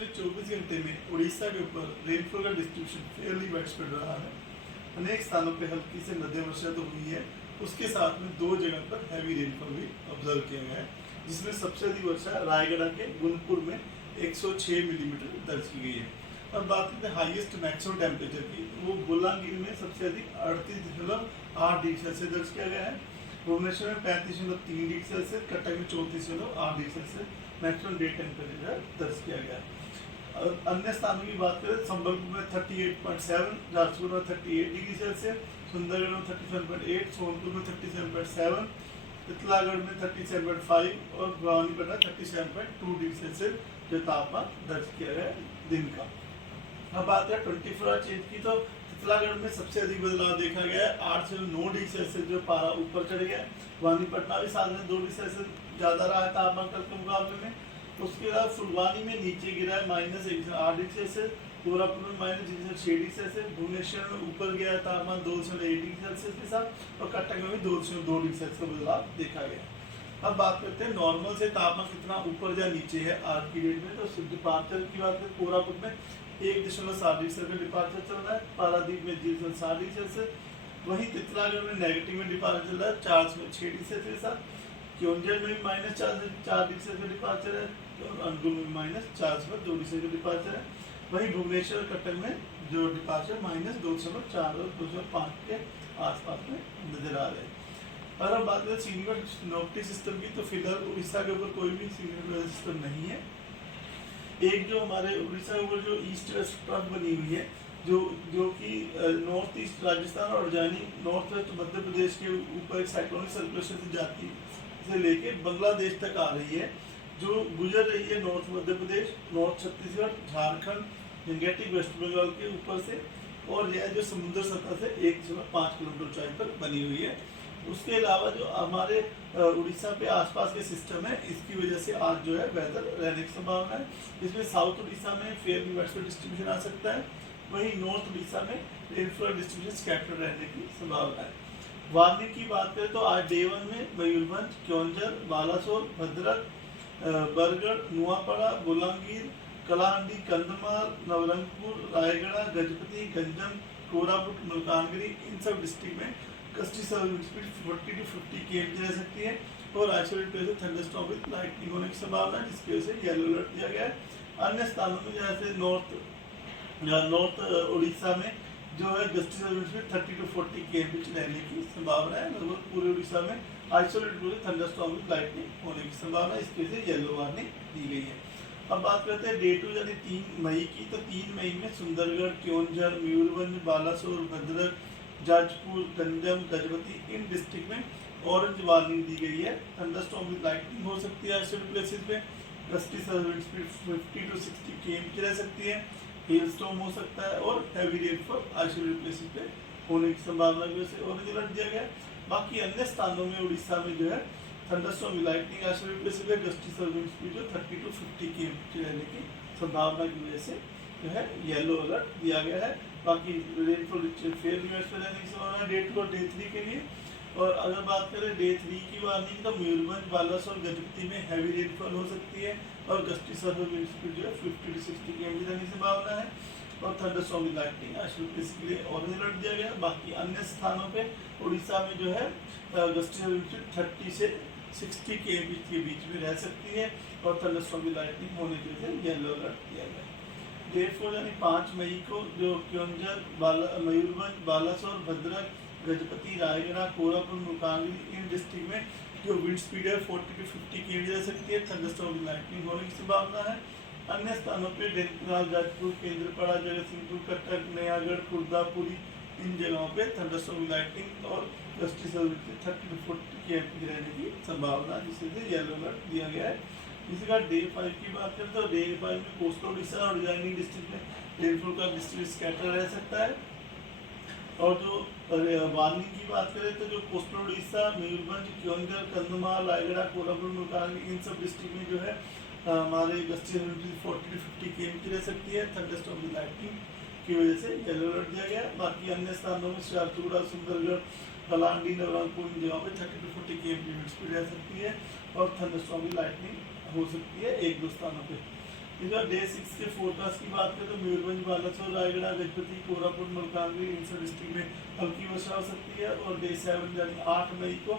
पिछले 24 घंटे में उड़ीसा के ऊपर रेनफॉल का डिस्ट्रीब्यूशन फेयरली वाइडस्प्रेड रहा है। अनेक स्थानों पे हल्की से मध्यम वर्षा तो हुई है, उसके साथ में 2 जगह पर हैवी रेनफॉल भी ऑब्जर्व किया गया है, जिसमें सबसे अधिक वर्षा रायगढ़ के गुनपुर में 106 मिलीमीटर दर्ज की गई है। अब बात करते हैं हाईएस्ट मैक्सिमम टेम्परेचर की, वो बोलांगीर में सबसे अधिक 38.8 डिग्री सेल्सियस दर्ज किया गया है। भुवनेश्वर में 35.3 डिग्री सेल्सियस, कटक में 34.8 degree Celsius maximum day temperature दर्ज किया गया है। अन्य स्थानों की बात करें, संबलपुर में 38.7, झारसुगुड़ा में 38 डिग्री सेल्सियस, सुंदरगढ़ में 37.8, सोनपुर में 37.7, इतलागढ़ में 37.5 और भवानीपटना 37.2 डिग्री सेल्सियस जो तापमान दर्ज किया गया दिन का। अब बात करें 24 आवर चेंज की, तो इतलागढ़ में सबसे अधिक बदलाव देखा गया है, 8 से 9 डिग्री सेल्सियस जो पारा ऊपर चढ़ गया। भवानीपटना भी 7 से 2 डिग्री सेल्सियस ज़्यादा रहा है तापमान कल के मुकाबले में। उसके अलावा फुलवानी में नीचे गिरा है -1 से 8 डिग्री सेल्सियस, कोरापुट में -6 डिग्री सेल्सियस, भुवनेश्वर में ऊपर गया तापमान 2.1 डिग्री सेल्सियस के साथ, और कटक में भी 2.2 डिग्री सेल्सियस का बदलाव देखा गया। अब बात करते हैं नॉर्मल से तापमान कितना ऊपर या नीचे है आज की डेट में। तो डिपार्चर की बात करें, कोरापुट में 1.7 डिग्री सेल्सियस डिपार्चर चल रहा है, पारादीप में 0.7 डिग्री सेल्सियस, वहीं तितलागढ़ में नेगेटिव में डिपार्चर चल रहा है 4.6 डिग्री सेल्सियस के साथ, क्योंझर में भी -4 से 4 डिग्री सेल्सियस डिपार्चर है, और अनुगुल में -4 से 2 डिग्री सेल्सियस डिपार्चर है। वहीं भुवनेश्वर कटक में जो डिपार्चर -2.4 और 2.5 के आसपास में नजर आ रहे हैं। और अब बात करें सीनियर नोक्टी सिस्टम की, तो फिलहाल उड़ीसा के ऊपर कोई भी सीनियर सिस्टम नहीं है। एक जो हमारे उड़ीसा के ऊपर जो ईस्ट वेस्ट ट्रफ बनी हुई है, जो कि नॉर्थ ईस्ट राजस्थान और यानी नॉर्थ वेस्ट मध्य प्रदेश के ऊपर एक साइक्लोनिक सर्कुलेशन से जाती से लेके बांग्लादेश तक आ रही है, जो गुजर रही है north Madhya Pradesh, north Chhattisgarh, Jharkhand, Gangetic West Bengal के ऊपर से, और यह जो समुद्र सतह से 1.5 किलोमीटर ऊंचाई पर बनी हुई है। उसके अलावा जो हमारे उड़ीसा पे आसपास के सिस्टम है, इसकी वजह से आज जो है वेदर रहने की संभावना है। इसमें साउथ उड़ीसा में फेयरली वाइडस्प्रेड डिस्ट्रीब्यूशन आ सकता है, वहीं नॉर्थ उड़ीसा में रेनफॉल डिस्ट्रीब्यूशन स्कैटर्ड रहने की संभावना है। वार्निंग की बात करें तो आज डे 1 में मयूरभंज, क्योंझर, बालासोर, भद्रक, बरगढ़, नुआपड़ा, बोलांगीर, कलाहांडी, कंधमाल, नवरंगपुर, रायगढ़, गजपति, गंजम, कोरापुट, मलकानगिरी, इन सब डिस्ट्रिक्ट में gusty service speed 40 to 50 km रह सकती है, और आइसोलेटेड प्लेस में थंडरस्टॉर्म विद लाइटनिंग होने की संभावना है, जिसकी वजह से येलो अलर्ट दिया गया है। अन्य स्थानों में जैसे नॉर्थ उड़ीसा में जो है gusty service speed 30 to 40 km रहने की संभावना है। लगभग पूरे उड़ीसा में isolated place thunderstorm with lightning होने की संभावना है, इसके लिए येलो वार्निंग दी गई है। अब बात करते हैं डे 2 यानी 3 मई की, तो 3 मई में सुंदरगढ़, क्योंझर, मयूरभंज, बालासोर, भद्रक, जाजपुर, गंजम, गजपति, इन डिस्ट्रिक्ट में ऑरेंज वार्निंग दी गई है। थंडरस्टॉर्म विद लाइटनिंग हो सकती है ऐसे प्लेसेस पे, gusty service speed 50 to 60 km की रह सकती है, हेल स्टॉर्म हो सकता है, और हैवी रेनफॉल आइसोलेटेड प्लेसेस पे होने की संभावना की वजह से ऑरेंज अलर्ट दिया गया है। बाकी अन्य स्थानों में उड़ीसा में जो है thunderstorm with lightning isolated places पे गस्टी सर्विस स्पीड जो 30 to 50 km की रहने की संभावना की वजह से जो है येलो अलर्ट दिया गया है। बाकी रेनफॉल फेयर यूनिट्स में रहने की संभावना डे 2 और डे 3 के लिए। और अगर बात करें डे 3 की वार्निंग, तो मयूरभंज, बालासोर, गजपति में हैवी रेनफॉल हो सकती है, और गस्टी सर्विस स्पीड जो है 50 to 60 km की रहने की संभावना है, और थंडरस्टॉर्म विद लाइटनिंग इसके लिए ऑरेंज अलर्ट दिया गया। बाकी अन्य स्थानों पे उड़ीसा में जो है गस्टी सर्विस स्पीड 30 से 60 km के बीच में रह सकती है, और थंडरस्टॉर्म विद लाइटनिंग होने की वजह से येलो अलर्ट दिया गया है। डे 4 यानी 5 मई को जो क्योंझर, मयूरभंज, बालासोर, भद्रक, गजपति, रायगढ़, कोरापुट, मलकानगिरी, इन डिस्ट्रिक्ट में जो विंड स्पीड है 40 to 50 km रह सकती है, थंडरस्टॉर्म विद लाइटनिंग होने की संभावना है। अन्य स्थानों पे ढेंकनाल, जाजपुर, केंद्रपाड़ा, जगतसिंहपुर, कटक, नयागढ़, खुर्दापुरी, इन जगहों पे थंडरस्टॉर्म विद लाइटनिंग और गस्टी सर्विस 30 to 40 km की रहने की संभावना, जिससे येलो अलर्ट दिया गया है। इसी का डे 5 की बात करें तो डे 5 में कोस्टल उड़ीसा और ज्वाइनिंग डिस्ट्रिक्ट में रेनफॉल का डिस्ट्रीब्यूशन स्कैटर रह सकता है। और जो वार्निंग की बात करें तो जो कोस्टल उड़ीसा, मयूरभंज, क्योंझर, कंधमाल, रायगढ़, कोल्हापुर, मलकानगिरी, इन सब डिस्ट्रिक्ट में जो है हमारे गस्ती 40 to 50 km की रह सकती है, थंडरस्टॉर्म विद लाइटनिंग की वजह से येलो अलर्ट दिया गया। बाकी अन्य स्थानों में झारसुगुड़ा, सुंदरगढ़, कलाहांडी, नवरंगपुर, इन जगहों पे 30 to 40 km की स्पीड रह सकती है, और थंडरस्टॉर्म विद लाइटनिंग हो सकती है 1-2 स्थानों पे। इस बार डे 6 के फोरकास्ट की बात करें तो मयूरभंज, बालासोर, रायगढ़, गजपति, कोरापुट, मलकानगिरी, इन सब डिस्ट्रिक्ट में हल्की वर्षा हो सकती है। और डे 7 यानी 8 मई को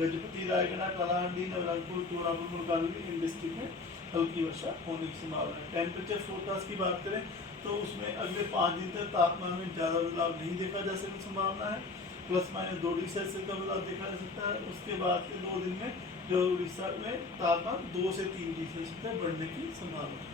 गजपति, रायगढ़, कलाहांडी, नवरंगपुर, कोरापुट, मलकानगिरी, इन डिस्ट्रिक्ट में हल्की वर्षा होने की संभावना है। टेम्परेचर फोरकास्ट की बात करें तो उसमें अगले 5 दिन तक तापमान में ज़्यादा बदलाव नहीं देखा जा सकने की संभावना है। ±2 डिग्री सेल्सियस का बदलाव देखा जा सकता है। उसके बाद के 2 दिन में जो उड़ीसा में तापमान 2 से 3 डिग्री सेल्सियस तक बढ़ने की संभावना है।